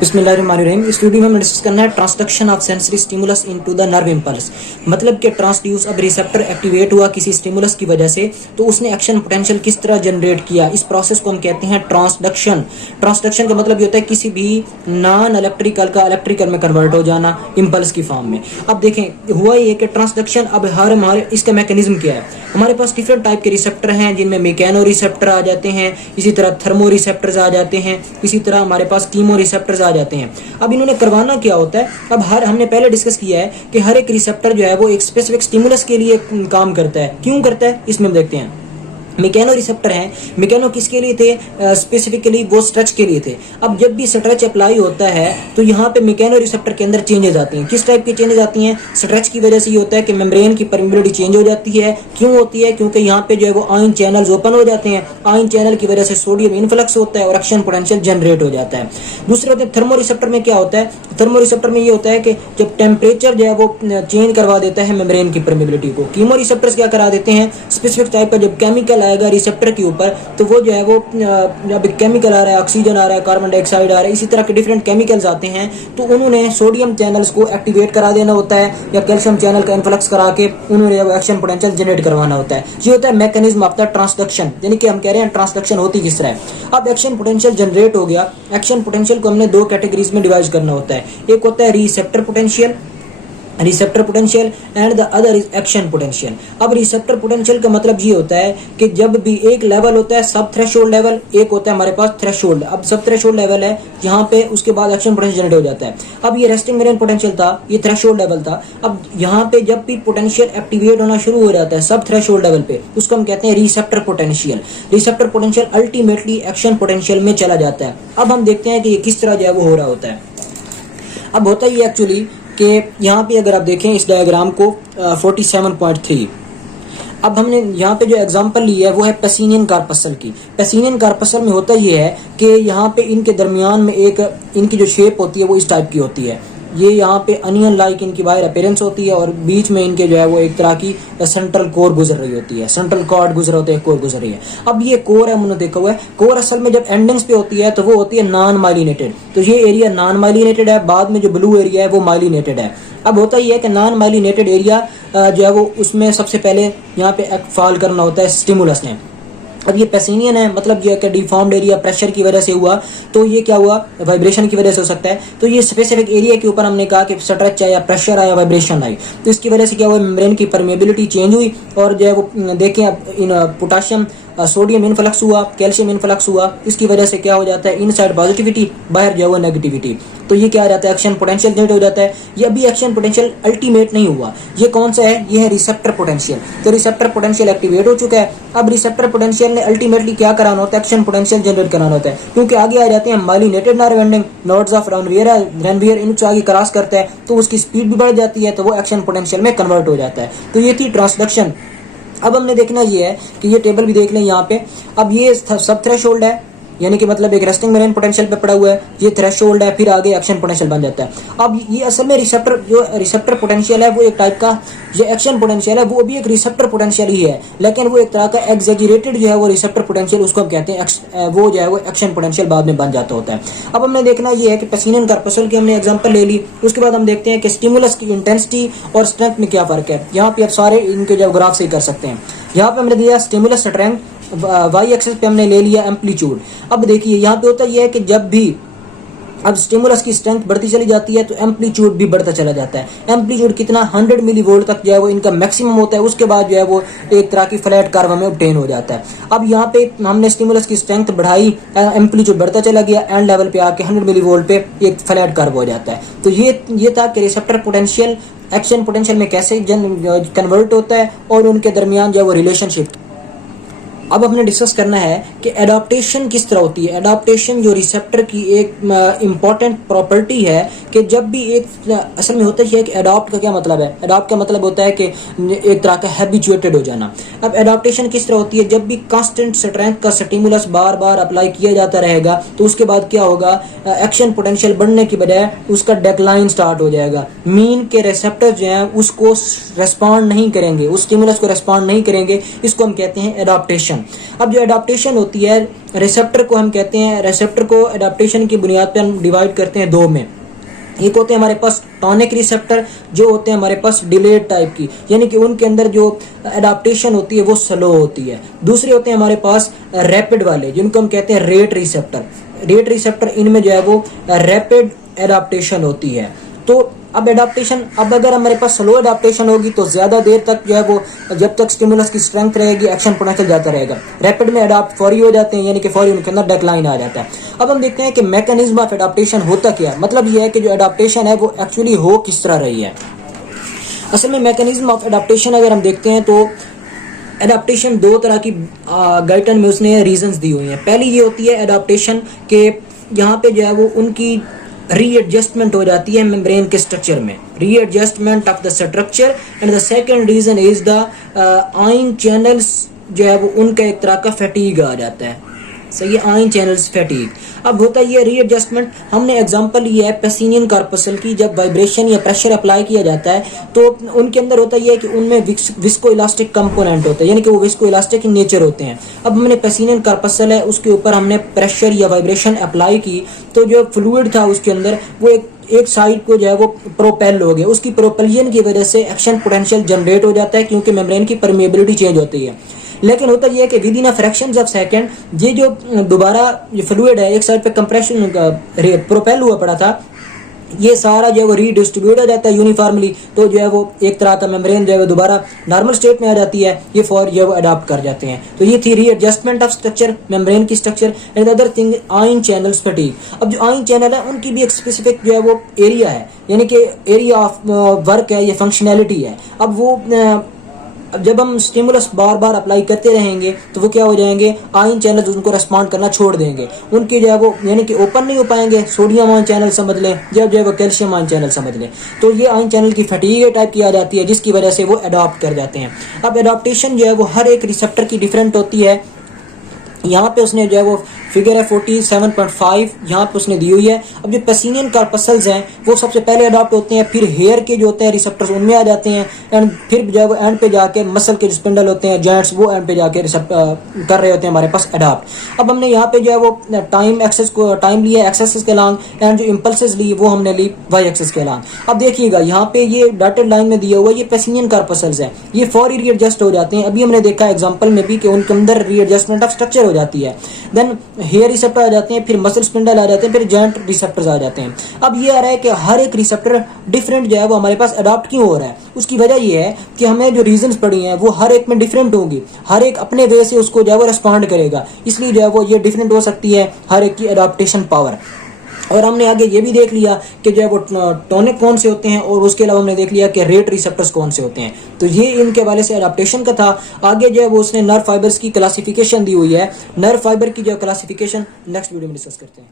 बिस्मिल्लाहिर्रहमानिर्रहीम। इस वीडियो में हमें डिस्कस करना है transduction of sensory stimulus into the nerve impulse. मतलब कि ट्रांसड्यूस, अब रिसेप्टर एक्टिवेट हुआ किसी स्टिमुलस की वजह से, तो उसने एक्शन पोटेंशियल किस तरह जनरेट किया, इस प्रोसेस को हम कहते हैं ट्रांसडक्शन। ट्रांसडक्शन का मतलब ये होता है किसी भी नॉन इलेक्ट्रिकल का इलेक्ट्रिकल में कन्वर्ट हो जाना इम्पल्स की फॉर्म में। अब देखें हुआ ये कि ट्रांसडक्शन, अब हमारे इसका मैकेनिज्म क्या है। हमारे पास डिफरेंट टाइप के रिसेप्टर हैं जिनमें मैकेनो रिसेप्टर आ जाते हैं, इसी तरह थर्मो रिसेप्टर्स आ जाते हैं, इसी तरह हमारे पास कीमो रिसेप्टर्स आ जाते हैं। अब इन्होंने करवाना क्या होता है, अब हमने पहले डिस्कस किया है कि हर एक रिसेप्टर जो है वो एक स्पेसिफिक स्टिमुलस के लिए काम करता है। क्यों करता है, इसमें हम देखते हैं। मैकेनो रिसेप्टर हैं, मैकेनो किसके लिए थे, स्पेसिफिकली वो स्ट्रेच के लिए थे। अब जब भी स्ट्रेच अप्लाई होता है तो यहाँ पे मैकेनो रिसेप्टर के अंदर चेंजेस आती हैं। किस टाइप की चेंजेस आती हैं, स्ट्रेच की वजह से ये होता है कि मेम्ब्रेन की परमिबिलिटी चेंज हो जाती है। क्यों होती है, क्योंकि यहाँ पे जो है वो आयन चैनल्स ओपन हो जाते हैं। आयन चैनल की वजह से सोडियम इन्फ्लक्स होता है और एक्शन पोटेंशियल जनरेट हो जाता है। दूसरे होते हैं थर्मो रिसेप्टर में क्या होता है, थर्मो रिसेप्टर में ये होता है कि जब टेम्परेचर जो है वो चेंज करवा देता है मेम्ब्रेन की परमिबिलिटी को। कीमो रिसेप्टर्स क्या करा देते हैं, स्पेसिफिक टाइप का जब केमिकल आएगा रिसेप्टर के ऊपर तो वो जो है वो जब केमिकल आ रहा है, ऑक्सीजन आ रहा है, कार्बन डाइऑक्साइड आ रहा है, इसी तरह के डिफरेंट केमिकल्स आते हैं, तो उन्होंने सोडियम चैनल्स को एक्टिवेट करा देना होता है या कैल्शियम चैनल का इन्फ्लक्स करा के उन्होंने एक्शन पोटेंशियल जनरेट करवाना होता है। ये होता है मैकेनिज्म ऑफ द ट्रांसडक्शन, यानी कि हम कह रहे हैं ट्रांसडक्शन होती किस तरह है। अब एक्शन पोटेंशियल जनरेट हो गया, एक्शन पोटेंशियल को हमने दो कैटेगरीज में डिवाइड करना होता है। एक होता है receptor potential and the other is action potential. अब रिसेप्टर पोटेंशियल का मतलब ये होता है कि जब भी एक लेवल होता है सब थ्रेशोल्ड लेवल, एक होता है हमारे पास थ्रेशोल्ड। अब सब थ्रेशोल्ड लेवल है जहाँ पे उसके बाद एक्शन पोटेंशियल जनरेट हो जाता है। अब ये रेस्टिंग मेरिडियन पोटेंशियल था, ये थ्रेशोल्ड लेवल था। अब यहाँ पे जब भी पोटेंशियल एक्टिवेट होना शुरू हो जाता है सब थ्रेशोल्ड लेवल पे, उसको हम कहते हैं receptor potential. Receptor potential ultimately action potential में चला जाता है। अब हम देखते हैं कि ये किस तरह जो है वो हो रहा होता है। अब होता ही एक्चुअली कि यहाँ पे अगर आप देखें इस डायग्राम को 47.3, अब हमने यहाँ पे जो एग्जांपल ली है वो है पेसिनियन कार्पसल की। पेसिनियन कार्पसल में होता ये है कि यहाँ पे इनके दरमियान में एक इनकी जो शेप होती है वो इस टाइप की होती है। ये यहाँ पे अनियन लाइक इनकी बाहर अपीयरेंस होती है और बीच में इनके जो है वो एक तरह की सेंट्रल कोर गुजर रही होती है, सेंट्रल कॉर्ड गुजर होते हैं, कोर गुजर रही है। अब ये कोर है, हमने देखा हुआ है कोर असल में जब एंडिंग्स पे होती है तो वो होती है नॉन माइलिनेटेड। तो ये एरिया नॉन माइलिनेटेड है, बाद में जो ब्लू एरिया है वो माइलिनेटेड है। अब होता ही है कि नॉन माइलिनेटेड एरिया जो है वो उसमें सबसे पहले यहाँ पे फॉल करना होता है स्टिमुलस ने। अब ये पेसिनियन है, मतलब ये कि डिफॉर्म्ड एरिया प्रेशर की वजह से हुआ, तो ये क्या हुआ, वाइब्रेशन की वजह से हो सकता है। तो ये स्पेसिफिक एरिया के ऊपर हमने कहा कि स्ट्रेच आया, प्रेशर आया, वाइब्रेशन आई, तो इसकी वजह से क्या हुआ, मेम्ब्रेन की परमेबिलिटी चेंज हुई और जो है वो देखें अब इन पोटाशियम सोडियम इन्फ्लक्स हुआ, कैल्शियम इन्फ्लक्स हुआ, इसकी वजह से क्या हो जाता है, इनसाइड पॉजिटिविटी, बाहर जो है वो नेगेटिविटी। तो ये क्या आ जाता है, एक्शन पोटेंशियल जनरेट हो जाता है। ये अभी एक्शन पोटेंशियल अल्टीमेट नहीं हुआ, ये कौन सा है, ये है रिसेप्टर पोटेंशियल। तो रिसेप्टर पोटेंशियल एक्टिवेट हो चुका है। अब रिसेप्टर पोटेंशियल ने अल्टीमेटली क्या कराना होता है, एक्शन पोटेंशियल जनरेट कराना होता है, क्योंकि आगे आ जाते हैं myelinated nerve ending, nodes of Ranvier इनको आगे क्रॉस करता है तो उसकी स्पीड भी बढ़ जाती है, तो वो एक्शन पोटेंशियल में कन्वर्ट हो जाता है। तो ये थी ट्रांसडक्शन। अब हमने देखना ये है कि ये टेबल भी देख लें यहाँ पे। अब ये सब थ्रेशोल्ड है, यानी कि मतलब एक रेस्टिंग मेरिडियन पोटेंशियल पे पड़ा हुआ है, ये थ्रेशोल्ड है, फिर आगे एक्शन पोटेंशियल बन जाता है। अब ये असल में रिसेप्टर पोटेंशियल है वो एक टाइप का, जो एक्शन पोटेंशियल है वो भी एक रिसेप्टर पोटेंशियल ही है, लेकिन वो एक तरह का एग्जेजरेटेड जो है वो रिसेप्टर पोटेंशियल उसको हम कहते हैं, वो जो है वो एक्शन पोटेंशियल बाद में बन जाता होता है। अब हमने देखना ये है कि पेसिनियन कार्पसल की हमने एग्जांपल ले ली, उसके बाद हम देखते हैं कि स्टिमुलस की इंटेंसिटी और स्ट्रेंथ में क्या फर्क है। यहाँ पे आप सारे इनके जो ग्राफ से ही कर सकते हैं। यहाँ पे हमने दिया स्टिमुलस स्ट्रेंथ, वाई एक्सिस पे हमने ले लिया एम्पलीट्यूड। अब देखिए यहाँ पे होता यह है कि जब भी अब स्टिमुलस की स्ट्रेंथ बढ़ती चली जाती है तो एम्पलीट्यूड भी बढ़ता चला जाता है। एम्पलीट्यूड कितना, 100 मिलीवोल्ट तक जो है वो इनका मैक्सिमम होता है, उसके बाद जो है वो एक तरह की फ्लैट कर्व में ऑब्टेन हो जाता है। अब यहाँ पे हमने स्टिमुलस की स्ट्रेंथ बढ़ाई, एम्पलीट्यूड बढ़ता चला गया, एंड लेवल पे आके 100 मिलीवोल्ट पे एक फ्लैट कर्व हो जाता है। तो ये था कि रिसेप्टर पोटेंशियल एक्शन पोटेंशियल में कैसे कन्वर्ट होता है और उनके दरमियान जो है वो रिलेशनशिप। अब हमने डिस्कस करना है कि एडाप्टेशन किस तरह होती है। एडाप्टेशन जो रिसेप्टर की एक इम्पॉर्टेंट प्रॉपर्टी है कि जब भी एक असल में होता है कि एडॉप्ट का क्या मतलब है, एडॉप्ट का मतलब होता है कि एक तरह का हैबिचुएटेड हो जाना। अब एडाप्टेशन किस तरह होती है, जब भी कांस्टेंट स्ट्रेंथ का स्टिमुलस बार बार अप्लाई किया जाता रहेगा तो उसके बाद क्या होगा, एक्शन पोटेंशियल बढ़ने की बजाय उसका डेक्लाइन स्टार्ट हो जाएगा। मीन के रिसेप्टर जो हैं उसको रेस्पॉन्ड नहीं करेंगे, उस स्टिमुलस को रेस्पॉन्ड नहीं करेंगे, इसको हम कहते हैं एडाप्टेशन। एडाप्टेशन। अब जो एडाप्टेशन होती है, रिसेप्टर को हम कहते हैं, रिसेप्टर को एडाप्टेशन की बुनियाद पर हम डिवाइड करते हैं दो में। एक होते हैं हमारे पास टॉनिक रिसेप्टर, जो होते हैं हमारे पास डिलेड टाइप की, यानी कि उनके अंदर जो एडाप्टेशन होती है वो स्लो होती है। दूसरे होते हैं हमारे पास रैपिड वाले, जिनको हम कहते हैं रेट रिसेप्टर। रेट रिसेप्टर, इनमें जो है वो रैपिड एडाप्टेशन होती है। तो अब एडाप्टेशन, अब अगर हमारे पास स्लो एडाप्टेशन होगी तो ज्यादा देर तक जो है वो, जब तक स्टिमुलस की स्ट्रेंथ रहेगी, एक्शन पोटेंशियल जाता रहेगा। रैपिड में एडाप्ट फौरी हो जाते हैं, यानी कि फौरी उनके अंदर डेक्लाइन आ जाता है। अब हम देखते हैं कि मैकेनिज्म ऑफ एडाप्टेशन होता क्या है। मतलब ये है कि जो एडाप्टेशन है वो एक्चुअली हो किस तरह रही है। असल में मैकेनिज्म ऑफ एडाप्टेशन अगर हम देखते हैं तो एडाप्टेशन दो तरह की गाइटन में उसने रीजंस दी हुई हैं। पहली ये होती है एडाप्टेशन के यहाँ पे जो है वो उनकी रीएडजस्टमेंट हो जाती है मेम्ब्रेन के स्ट्रक्चर में, readjustment of the structure. And the second region is the ion channels, जो है वो उनका एक तरह का फैटीग आ जाता है। सही है, आयन चैनल्स फैटीग। अब होता है ये रीएडजस्टमेंट, हमने एग्जांपल लिया है पेसिनियन कार्पसल की। जब वाइब्रेशन या प्रेशर अप्लाई किया जाता है तो उनके अंदर होता है कि उनमें विस्को इलास्टिक कंपोनेंट होता है, यानी कि वो विस्को इलास्टिक इन नेचर होते हैं। अब हमने पेसिनियन कार्पसल है, उसके ऊपर हमने प्रेशर या वाइब्रेशन अप्लाई की, तो जो फ्लूइड था उसके अंदर वो एक साइड को जो है वो प्रोपेल हो गया। उसकी प्रोपेल्शन की वजह से एक्शन पोटेंशियल जनरेट हो जाता है, क्योंकि मेम्ब्रेन की परमेबिलिटी चेंज होती है। लेकिन होता यह है कि with in a fractions of second ये जो दोबारा ये फ्लूइड है एक साइड पे कंप्रेशन प्रोपेल हुआ पड़ा था, ये सारा जो है वो रीडिस्ट्रीब्यूट हो जाता है यूनिफॉर्मली। तो जो है वो एक तरह का मेम्ब्रेन जो है वो दोबारा नॉर्मल स्टेट में आ जाती है, ये फॉर जो है वो अडॉप्ट कर जाते हैं। तो ये थी रीएडजस्टमेंट ऑफ स्ट्रक्चर, मेम्ब्रेन की structure. And other thing ion channels fatigue. अब जो आयन चैनल है उनकी भी एक स्पेसिफिक जो है वो एरिया है, यानी कि एरिया ऑफ वर्क है, ये फंक्शनैलिटी है। अब वो अब जब हम स्टिमुलस बार बार अप्लाई करते रहेंगे तो वो क्या हो जाएंगे, आयन चैनल उनको रेस्पॉन्ड करना छोड़ देंगे, उनके जो है वो यानी कि ओपन नहीं हो पाएंगे। सोडियम आयन चैनल समझ लें, जब जो है वो कैल्शियम आयन चैनल समझ लें। तो ये आयन चैनल की फटीग टाइप की आ जाती है, जिसकी वजह से वो अडॉप्ट कर जाते हैं। अब एडॉप्टेशन जो है वो हर एक रिसेप्टर की डिफरेंट होती है। यहाँ पे उसने जो है वो फिगर है 47.5 यहाँ पे उसने दी हुई है। अब जो पेसिनियन कार्पसल्स हैं वो सबसे पहले अडॉप्ट होते हैं, फिर हेयर के जो होते हैं रिसेप्टर्स उनमें आ जाते हैं, एंड फिर जो है वो एंड पे जाके मसल के स्पिंडल होते हैं, जॉइंट्स, वो एंड पे जाके कर रहे होते हैं हमारे पास अडॉप्ट। अब हमने यहाँ पे जो है वो टाइम एक्सेस को टाइम लिया एक्सेस के अलॉन्ग, एंड जो इम्पल्सेस ली वो हमने ली वाई एक्सेस के अलॉन्ग। अब देखिएगा यहाँ पे ये डॉटेड लाइन में दिया हुआ ये पेसिनियन कार्पसल्स है, ये फौरी रीएडजस्ट हो जाते हैं। अभी हमने देखा एग्जाम्पल में भी कि उनके अंदर रीएडजस्टमेंट ऑफ स्ट्रक्चर हो जाती है। देन हेयर रिसेप्टर आ जाते हैं, फिर मसल स्पिंडल आ जाते हैं, फिर जॉइंट रिसेप्टर्स आ जाते हैं। अब ये आ रहा है कि हर एक रिसेप्टर डिफरेंट जो है वो हमारे पास अडॉप्ट क्यों हो रहा है। उसकी वजह ये है कि हमें जो रीजंस पड़ी हैं वो हर एक में डिफरेंट होंगी, हर एक अपने वे से उसको जो है वो रिस्पॉन्ड करेगा, इसलिए जो है वो ये डिफरेंट हो सकती है हर एक की एडॉप्टेशन पावर। और हमने आगे ये भी देख लिया कि जो है वो टॉनिक कौन से होते हैं, और उसके अलावा हमने देख लिया कि रेट रिसेप्टर्स कौन से होते हैं। तो ये इनके हवाले से एडाप्टेशन का था। आगे जो है वो उसने नर्व फाइबर्स की क्लासिफिकेशन दी हुई है। नर्व फाइबर की जो क्लासिफिकेशन नेक्स्ट वीडियो में डिस्कस करते हैं।